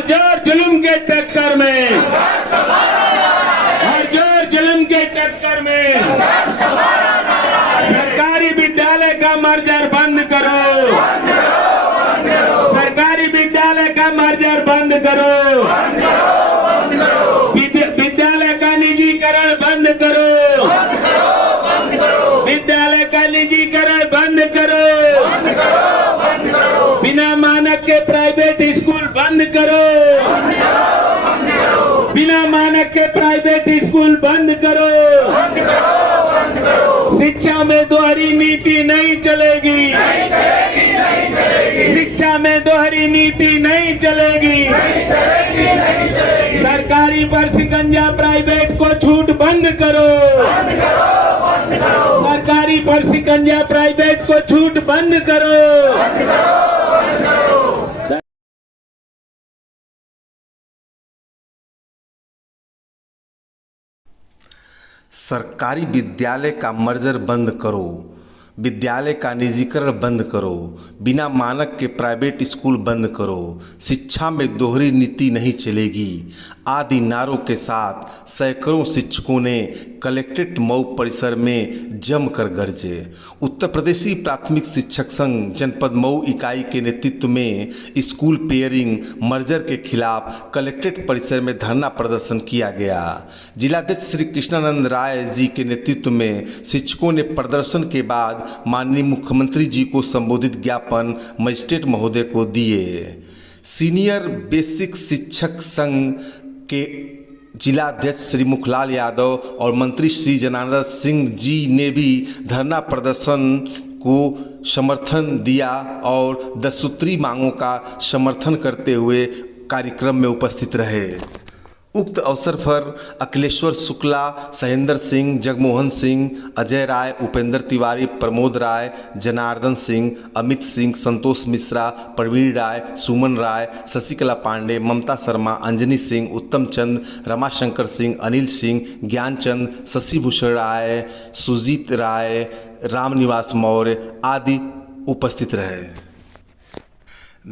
हर जोर जुल्म के टक्कर में, हर जोर जुल्म के टक्कर में सरकारी विद्यालय का मर्जर बंद करो, सरकारी विद्यालय का मर्जर बंद करो, विद्यालय का निजीकरण बंद करो, विद्यालय का निजीकरण बंद करो, बिना मानक के प्राइवेट स्कूल बंद करो, बिना मानक के प्राइवेट स्कूल बंद करो, शिक्षा में दोहरी नीति नहीं चलेगी, शिक्षा में दोहरी नीति नहीं चलेगी, सरकारी पर शिकंजा, प्राइवेट को छूट बंद करो, सरकारी पर शिकंजा, प्राइवेट को छूट बंद करो। सरकारी विद्यालय का मर्जर बंद करो, विद्यालय का निजीकरण बंद करो, बिना मानक के प्राइवेट स्कूल बंद करो, शिक्षा में दोहरी नीति नहीं चलेगी आदि नारों के साथ सैकड़ों शिक्षकों ने कलेक्ट्रेट मऊ परिसर में जमकर गरजे। उत्तर प्रदेशी प्राथमिक शिक्षक संघ जनपद मऊ इकाई के नेतृत्व में स्कूल पेयरिंग मर्जर के खिलाफ कलेक्ट्रेट परिसर में धरना प्रदर्शन किया गया। जिलाध्यक्ष श्री कृष्णानंद राय जी के नेतृत्व में शिक्षकों ने प्रदर्शन के बाद माननीय मुख्यमंत्री जी को संबोधित ज्ञापन मजिस्ट्रेट महोदय को दिए। सीनियर बेसिक शिक्षक संघ के जिलाध्यक्ष श्री मुखलाल यादव और मंत्री श्री जनार्दन सिंह जी ने भी धरना प्रदर्शन को समर्थन दिया और 10 सूत्री मांगों का समर्थन करते हुए कार्यक्रम में उपस्थित रहे। उक्त अवसर पर अखिलेश्वर शुक्ला, सहेंद्र सिंह, जगमोहन सिंह, अजय राय, उपेंद्र तिवारी, प्रमोद राय, जनार्दन सिंह, अमित सिंह, संतोष मिश्रा, प्रवीण राय, सुमन राय, शशिकला पांडे, ममता शर्मा, अंजनी सिंह, उत्तम चंद, रमाशंकर सिंह, अनिल सिंह, ज्ञानचंद, शशिभूषण राय, सुजीत राय, रामनिवास मौर्य आदि उपस्थित रहे।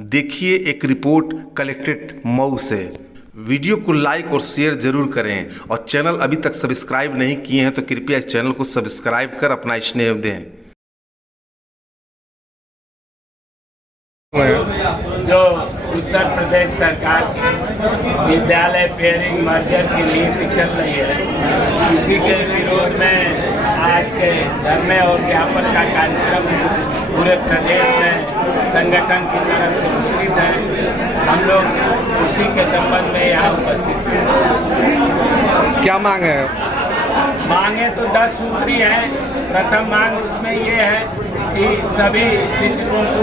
देखिए एक रिपोर्ट कलेक्ट्रेट मऊ से। वीडियो को लाइक और शेयर जरूर करें और चैनल अभी तक सब्सक्राइब नहीं किए हैं तो कृपया इस चैनल को सब्सक्राइब कर अपना स्नेह दें। जो उत्तर प्रदेश सरकार की विद्यालय पेयरिंग मर्जर की नीति चल रही है, उसी के विरोध में आज के धरने और ज्ञापन का कार्यक्रम पूरे प्रदेश में संगठन की तरफ से घोषित है। हम लोग उसी के संबंध में यहाँ उपस्थित हैं। क्या मांग है? मांगे तो 10 सूत्री हैं। प्रथम मांग उसमें ये है कि सभी शिक्षकों को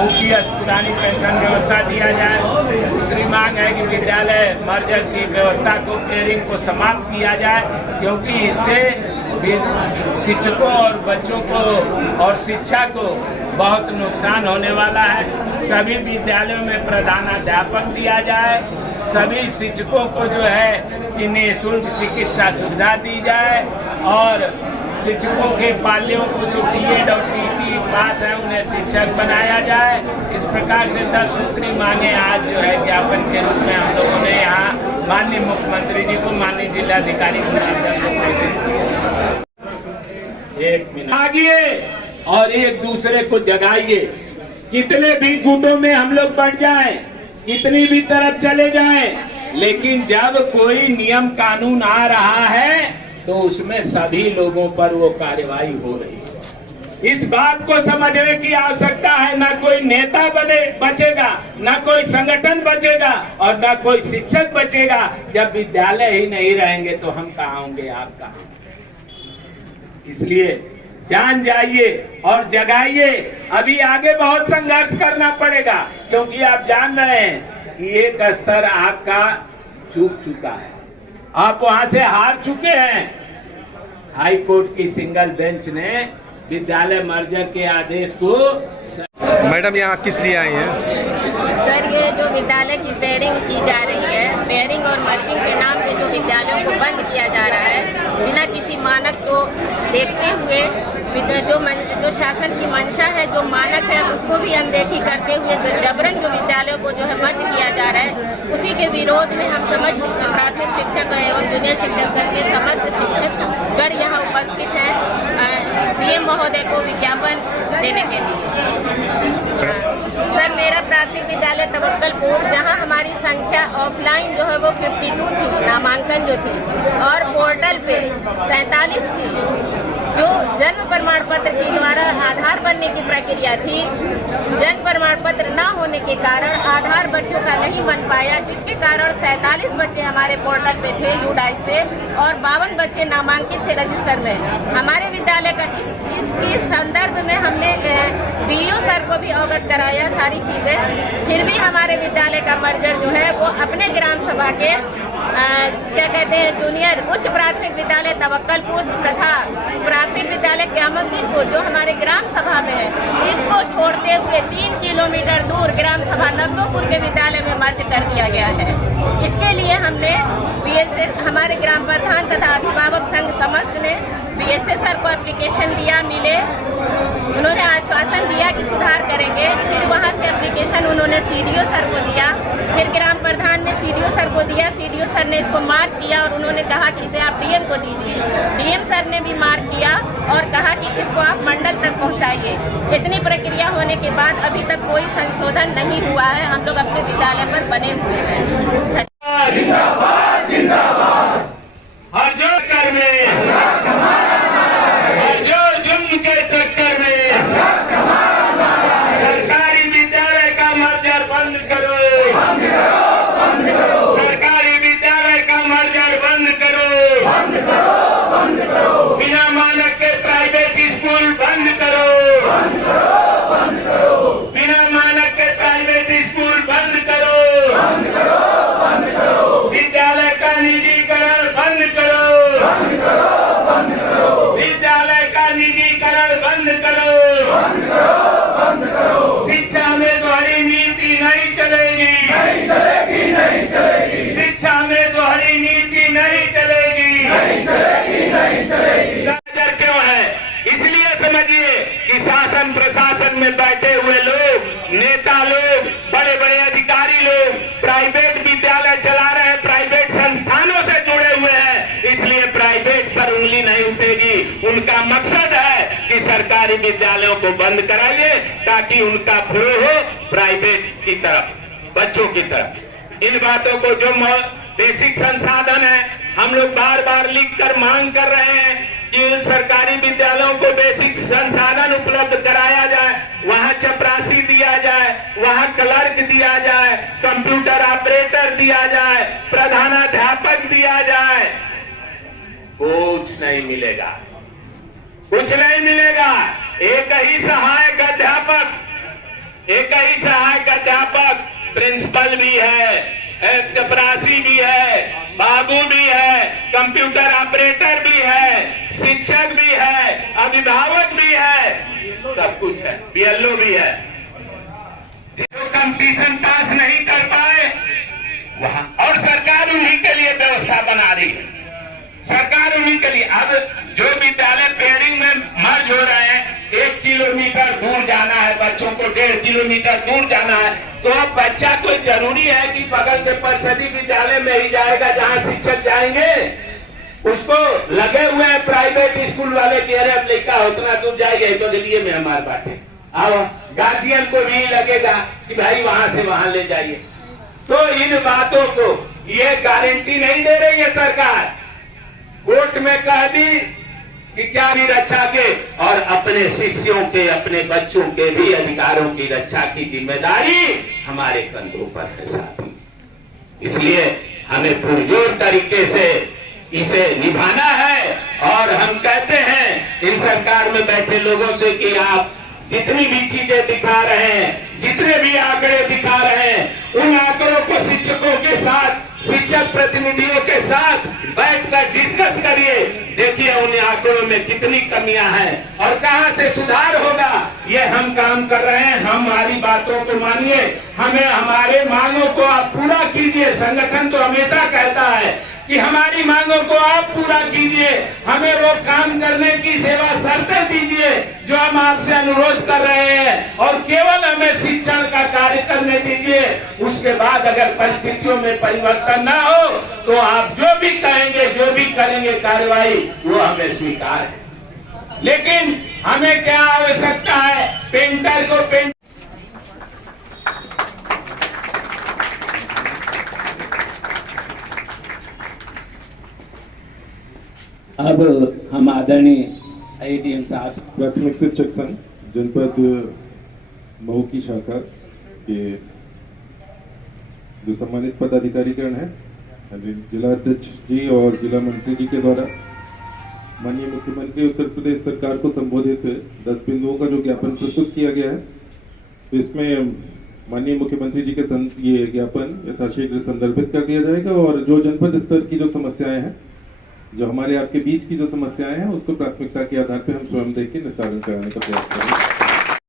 उनकी पुरानी पेंशन व्यवस्था दिया जाए। दूसरी मांग है कि विद्यालय मर्जर की व्यवस्था को पेयरिंग को समाप्त किया जाए, क्योंकि इससे शिक्षकों और बच्चों को और शिक्षा को बहुत नुकसान होने वाला है। सभी विद्यालयों में प्रधानाध्यापक दिया जाए, सभी शिक्षकों को जो है कि निःशुल्क चिकित्सा सुविधा दी जाए और शिक्षकों के पालियों को जो बीएड और टीटी पास है उन्हें शिक्षक बनाया जाए। इस प्रकार से 10 सूत्री मांगे आज जो है ज्ञापन के रूप में हम लोगों ने यहाँ माननीय मुख्यमंत्री जी को, माननीय जिलाधिकारी को प्रेषित किया। एक मिनट आगिए और एक दूसरे को जगाइए। कितने भी गुटों में हम लोग बढ़ जाएं, कितनी भी तरफ चले जाएं, लेकिन जब कोई नियम कानून आ रहा है तो उसमें सभी लोगों पर वो कार्रवाई हो रही है। इस बात को समझने की आवश्यकता है। न कोई नेता बचेगा, न कोई संगठन बचेगा और न कोई शिक्षक बचेगा। जब विद्यालय ही नहीं रहेंगे तो हम कहाँ होंगे, आप कहाँ। इसलिए जान जाइए और जगाइए। अभी आगे बहुत संघर्ष करना पड़ेगा, क्योंकि आप जान रहे हैं कि एक स्तर आपका चूक चुका है, आप वहां से हार चुके हैं। हाई कोर्ट की सिंगल बेंच ने विद्यालय मर्जर के आदेश को। मैडम यहाँ किस लिए आई हैं? सर, ये जो विद्यालय की पेयरिंग की जा रही है, पेयरिंग और मर्जिंग के नाम पे जो विद्यालयों को बंद किया जा रहा है बिना किसी मानक को देखते हुए, जो शासन की मंशा है, जो मानक है, उसको भी अनदेखी करते हुए जबरन जो विद्यालयों को जो है मर्ज किया जा रहा है, जिसके विरोध में हम समस्त प्राथमिक शिक्षक एवं जूनियर शिक्षक संघ के समस्त शिक्षकगण यहाँ उपस्थित हैं डीएम महोदय को विज्ञापन देने के लिए। सर, मेरा प्राथमिक विद्यालय तवक्कलपुर, जहाँ हमारी संख्या ऑफलाइन जो है वो 52 थी, नामांकन जो थी, और पोर्टल पे 47 थी। जो जन्म प्रमाण पत्र के द्वारा आधार बनने की प्रक्रिया थी, जन्म प्रमाण पत्र न होने के कारण आधार बच्चों का नहीं बन पाया, जिसके कारण 47 बच्चे हमारे पोर्टल पे थे यूडाइस पे, और 52 बच्चे नामांकित थे रजिस्टर में। हमारे विद्यालय का इसके संदर्भ में हमने बीईओ सर को भी अवगत कराया सारी चीज़ें, फिर भी हमारे विद्यालय का मर्जर जो है वो अपने ग्राम सभा के क्या कहते हैं जूनियर उच्च प्राथमिक विद्यालय तवक्कलपुर तथा प्राथमिक विद्यालय क्यामतदीनपुर जो हमारे ग्राम सभा में है, इसको छोड़ते हुए 3 किलोमीटर दूर ग्राम सभा नगदोपुर के विद्यालय में मर्ज कर दिया गया है। इसके लिए हमने बीएसए हमारे ग्राम प्रधान तथा अभिभावक संघ समस्त ने बीएसए सर को एप्लीकेशन दिया, मिले, उन्होंने आश्वासन दिया कि सुधार करेंगे। फिर वहाँ से एप्लीकेशन उन्होंने सीडीओ सर को दिया, फिर ग्राम प्रधान ने सीडीओ सर को दिया, सीडीओ सर ने इसको मार्क किया और उन्होंने कहा कि इसे आप डीएम को दीजिए। डीएम सर ने भी मार्क किया और कहा कि इसको आप मंडल तक पहुँचाइए। इतनी प्रक्रिया होने के बाद अभी तक कोई संशोधन नहीं हुआ है। हम लोग अपने विद्यालय पर बने हुए हैं। जिंदाबाद जिंदाबाद। हर जो कर में, हर जो जुर्म के चक्कर में सरकारी विद्यालय का मर्जर बंद करो, बंद करो, बंद करो। सरकारी विद्यालय का मर्जर बंद करो, बंद करो, बंद करो। बिना मानक के प्राइवेट स्कूल बंद करो, बंद करो, बंद करो। बिना मानक के प्राइवेट स्कूल बंद करो, बंद करो, बंद करो। विद्यालय का निजीकरण बंद करो, बंद करो, बंद करो। विद्यालय का निजीकरण बंद करो, बंद करो, बंद करो। शिक्षा में दोहरी नीति नहीं चलेगी, नहीं चलेगी, नहीं चलेगी। शिक्षा में दोहरी नीति नहीं चलेगी, नहीं चलेगी, नहीं चलेगी। साझर क्यों है? इसलिए समझिए कि शासन प्रशासन में बैठे हुए लोग, नेता लोग, बड़े बड़े अधिकारी लोग प्राइवेट विद्यालय चला रहे हैं, प्राइवेट संस्थानों से जुड़े हुए हैं, इसलिए प्राइवेट पर उंगली नहीं उठेगी। उनका मकसद है कि सरकारी विद्यालयों को बंद कराइए ताकि उनका फ्लो हो प्राइवेट की तरफ, बच्चों की तरफ। इन बातों को जो बेसिक संसाधन है, हम लोग बार बार लिख कर मांग कर रहे हैं कि उन सरकारी विद्यालयों को बेसिक संसाधन उपलब्ध कराया जाए, वहाँ चपरासी दिया जाए, वहाँ क्लर्क दिया जाए, कंप्यूटर ऑपरेटर दिया जाए, प्रधानाध्यापक दिया जाए। कुछ नहीं मिलेगा, कुछ नहीं मिलेगा। एक ही सहायक अध्यापक, एक ही सहायक अध्यापक, प्रिंसिपल भी है, चपरासी भी है, बाबू भी है, कंप्यूटर ऑपरेटर भी है, शिक्षक भी है, अभिभावक भी है, सब कुछ है, बीएलओ भी है। जो कंपटीशन पास नहीं कर पाए वहां, और सरकार उन्हीं के लिए व्यवस्था बना रही है, सरकार उन्हीं के लिए। अब जो विद्यालय पेयरिंग में मर्ज हो रहे हैं, 1 किलोमीटर दूर जाना है बच्चों को, 1.5 किलोमीटर दूर जाना है, तो अब बच्चा कोई जरूरी है कि बगल के परिषदी विद्यालय में ही जाएगा जहां शिक्षक जाएंगे। उसको लगे हुए हैं प्राइवेट स्कूल वाले कि अरे अब लड़का उतना दूर जाएगा तो दिल्ली में हमारे बाटे, आओ गार्जियन को भी लगेगा कि भाई वहां से वहां ले जाइए। तो इन बातों को ये गारंटी नहीं दे रही है सरकार, कोर्ट में कह दी कि क्या भी रक्षा के और अपने शिष्यों के, अपने बच्चों के भी अधिकारों की रक्षा की जिम्मेदारी हमारे कंधों पर है साथी। इसलिए हमें पुरजोर तरीके से इसे निभाना है। और हम कहते हैं इन सरकार में बैठे लोगों से कि आप जितनी भी चीजें दिखा रहे हैं, जितने भी आंकड़े दिखा रहे हैं, उन आंकड़ों को शिक्षकों के साथ, शिक्षक प्रतिनिधियों के साथ बैठकर डिस्कस करिए। देखिए उन आंकड़ों में कितनी कमियां हैं और कहां से सुधार होगा। ये हम काम कर रहे हैं, हमारी बातों को मानिए, हमें हमारे मांगों को आप पूरा कीजिए ये संगठन तो हमेशा कहता है कि हमारी मांगों को आप पूरा कीजिए, हमें वो काम करने की सेवा शर्तें दीजिए जो हम आपसे अनुरोध कर रहे हैं, और केवल हमें शिक्षण का कार्य करने दीजिए। उसके बाद अगर परिस्थितियों में परिवर्तन ना हो तो आप जो भी कहेंगे, जो भी करेंगे कार्रवाई, वो हमें स्वीकार है। लेकिन हमें क्या आवश्यकता है? पेंटर को पेंट अब हम आदरणीय ADM साहब प्राथमिक शिक्षक संघ जनपद मऊ की शाखा के जो सम्मानित पदाधिकारीगण है, जिला अध्यक्ष जी और जिला मंत्री जी के द्वारा माननीय मुख्यमंत्री उत्तर प्रदेश सरकार को संबोधित 10 बिंदुओं का जो ज्ञापन प्रस्तुत किया गया है, तो इसमें माननीय मुख्यमंत्री जी के ये ज्ञापन यथाशीघ्र संदर्भित कर दिया जाएगा और जो जनपद स्तर की जो समस्याएं हैं, जो हमारे आपके बीच की जो समस्याएं हैं, उसको प्राथमिकता के आधार पर हम स्वयं देख के निस्तारण कराने का प्रयास करेंगे।